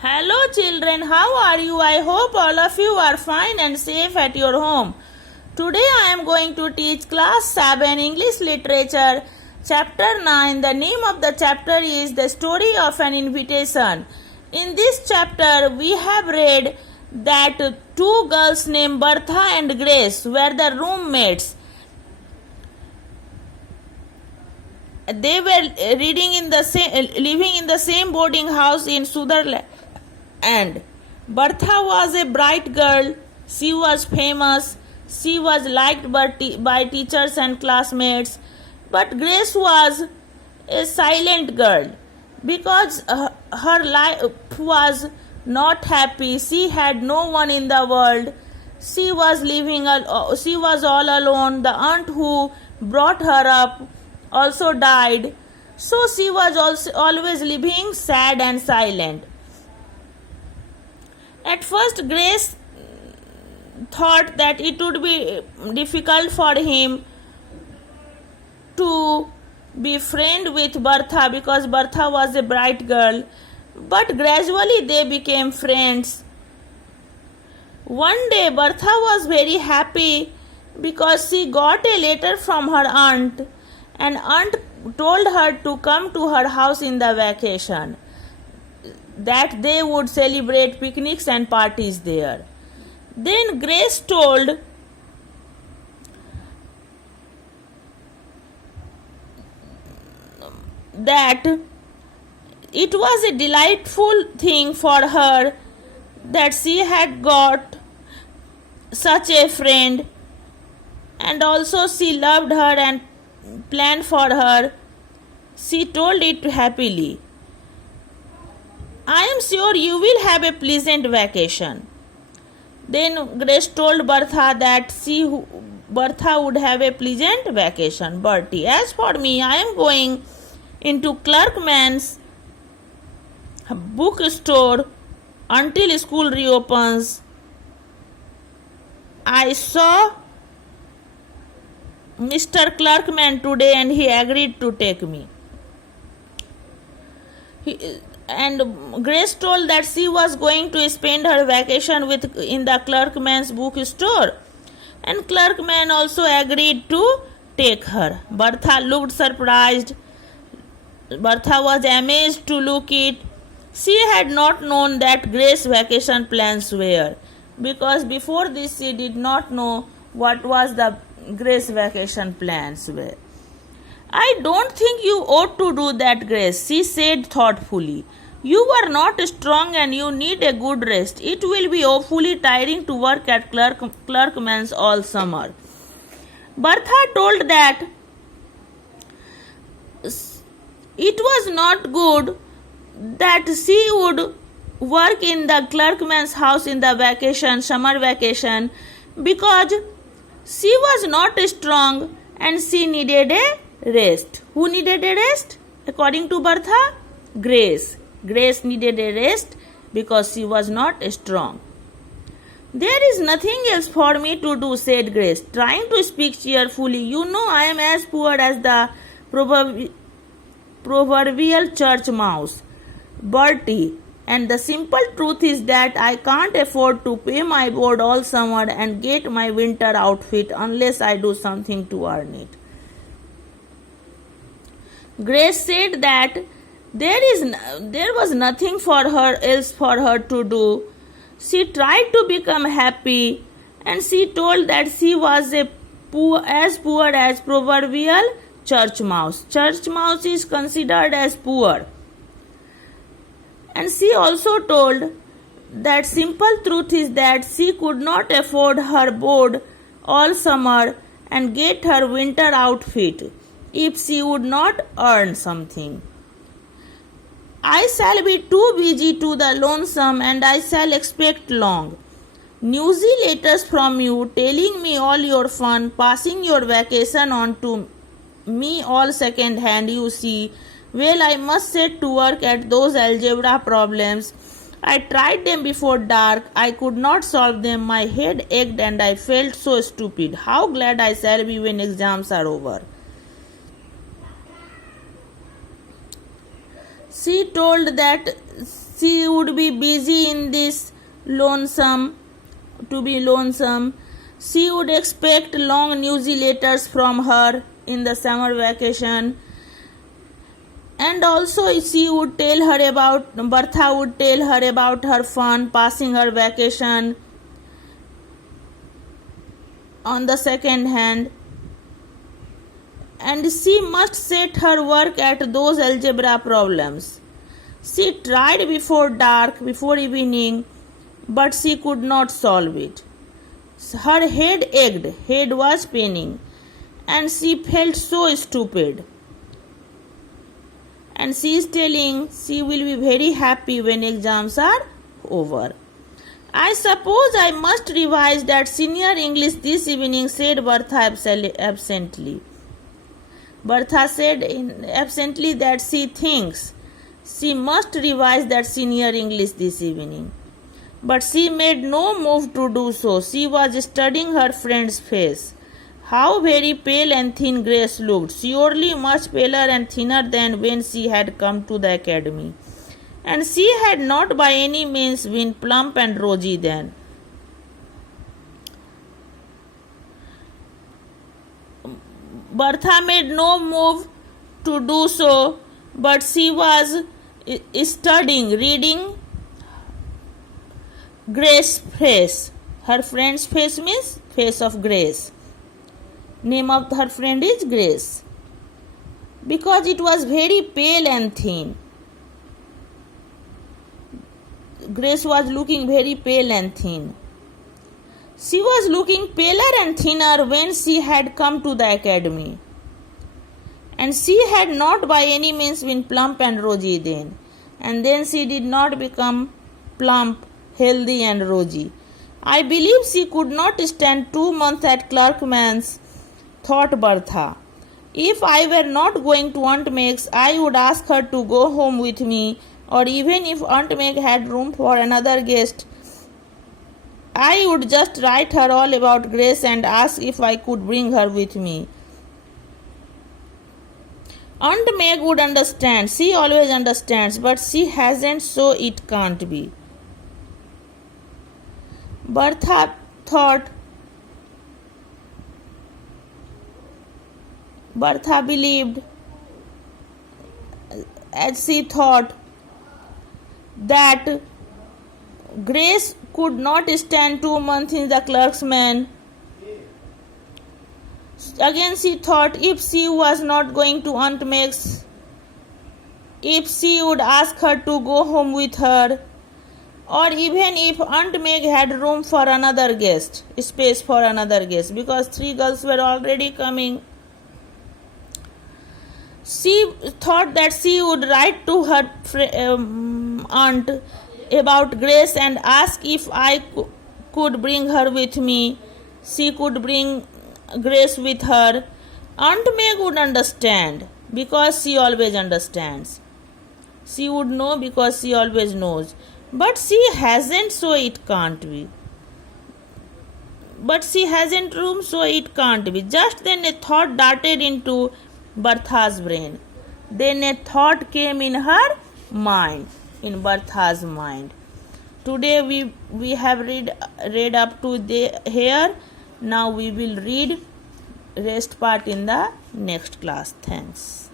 Hello children, how are you? I hope all of you are fine and safe at your home. Today I am going to teach class 7 English Literature, chapter 9. The name of the chapter is The Story of an Invitation. In this chapter we have read that two girls named Bertha and Grace were the roommates. They were living in the same boarding house in Sutherland. And Bertha was a bright girl. She was famous. She was liked by teachers and classmates. But Grace was a silent girl because her life was not happy. She had no one in the world. She was all alone. The aunt who brought her up also died. So she was also always living sad and silent. At first, Grace thought that it would be difficult for him to be friend with Bertha because Bertha was a bright girl. But gradually they became friends. One day Bertha was very happy because she got a letter from her aunt, and aunt told her to come to her house in the vacation, that they would celebrate picnics and parties there. Then Grace told that it was a delightful thing for her that she had got such a friend, and also she loved her and planned for her. She told it happily. I am sure you will have a pleasant vacation. Then Grace told Bertha that Bertha would have a pleasant vacation. Bertie, as for me, I am going into Clerkman's bookstore until school reopens. I saw Mr. Clerkman today and he agreed to take me. And Grace told that she was going to spend her vacation in the Clerkman's bookstore, and Clerkman also agreed to take her. Bertha looked surprised. Bertha was amazed to look it. She had not known that Grace's vacation plans were, because before this she did not know what was the Grace vacation plans were. I don't think you ought to do that, Grace, she said thoughtfully. You are not strong and you need a good rest. It will be awfully tiring to work at Clerkman's all summer. Bertha told that it was not good that she would work in the Clerkman's house in the summer vacation, because she was not strong and she needed a rest. Who needed a rest? According to Bertha, Grace. Grace needed a rest because she was not strong. There is nothing else for me to do, said Grace, trying to speak cheerfully. You know I am as poor as the proverbial church mouse, Bertie, and the simple truth is that I can't afford to pay my board all summer and get my winter outfit unless I do something to earn it. Grace said that there was nothing else for her to do. She tried to become happy, and she told that she was as poor as proverbial church mouse. Church mouse is considered as poor. And she also told that simple truth is that she could not afford her board all summer and get her winter outfit if she would not earn something. I shall be too busy to the lonesome, and I shall expect long. Newsy letters from you, telling me all your fun, passing your vacation on to me all second hand, you see. Well, I must set to work at those algebra problems. I tried them before dark. I could not solve them. My head ached and I felt so stupid. How glad I shall be when exams are over. She told that She would be busy in this to be lonesome. She would expect long newsy letters from her in the summer vacation. And also Bertha would tell her about her fun passing her vacation on the second hand. And she must set her work at those algebra problems. She tried before dark, before evening, but she could not solve it. Her head ached, head was paining, and she felt so stupid. And she is telling she will be very happy when exams are over. I suppose I must revise that senior English this evening, said Bertha absently. Bertha said absently that she thinks she must revise that senior English this evening. But she made no move to do so. She was studying her friend's face. How very pale and thin Grace looked, surely much paler and thinner than when she had come to the academy. And she had not by any means been plump and rosy then. Bertha made no move to do so, but she was studying, reading Grace's face. Her friend's face means face of Grace. Name of her friend is Grace. Because it was very pale and thin. Grace was looking very pale and thin. She was looking paler and thinner when she had come to the academy. And she had not by any means been plump and rosy then. And then she did not become plump, healthy and rosy. I believe she could not stand 2 months at Clerkman's, thought Bertha. If I were not going to Aunt Meg's, I would ask her to go home with me, or even if Aunt Meg had room for another guest, I would just write her all about Grace and ask if I could bring her with me. Aunt Meg would understand. She always understands, but she hasn't, so it can't be. Bertha believed, as she thought, that Grace could not stand 2 months in the Clerkman. Again she thought, if she was not going to Aunt Meg's, if she would ask her to go home with her, or even if Aunt Meg had room for another guest, space for another guest, because 3 girls were already coming. She thought that she would write to her aunt about Grace and ask if I could bring her with me. She could bring Grace with her. Aunt Meg would understand, because she always understands. She would know because she always knows. But she hasn't, so it can't be. But she hasn't room, so it can't be. Just then a thought darted into Bertha's brain. Then a thought came in her mind, in Bertha's mind. Today we have read up to here. Now we will read rest part in the next class. Thanks.